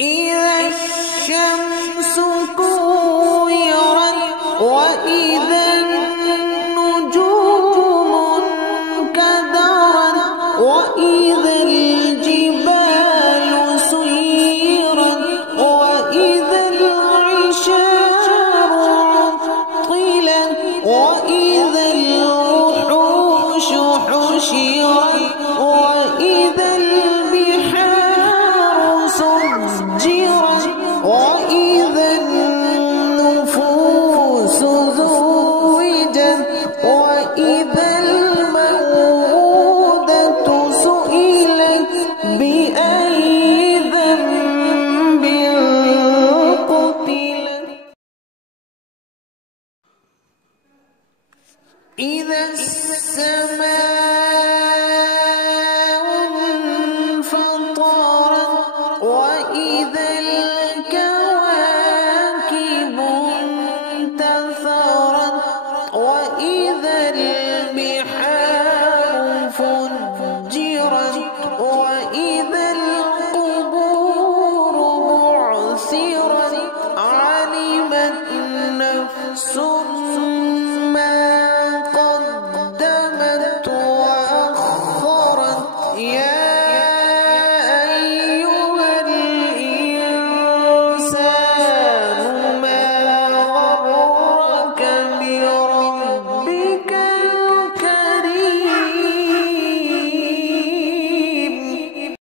إذا الشمس كورت وإذا النجوم انكدرت وإذا الجبال سيرت وإذا العشار عطلت وإذا الوحوش حشرت وإذا البحار سجرت وإذا النفوس زوجت وإذا الموءودة سئلت بأي ذنب قتلت إذا السماء انفطرت وإذا الكواكب انتثرت وإذا البحار فجرت وإذا القبور بعثرت علمت نفس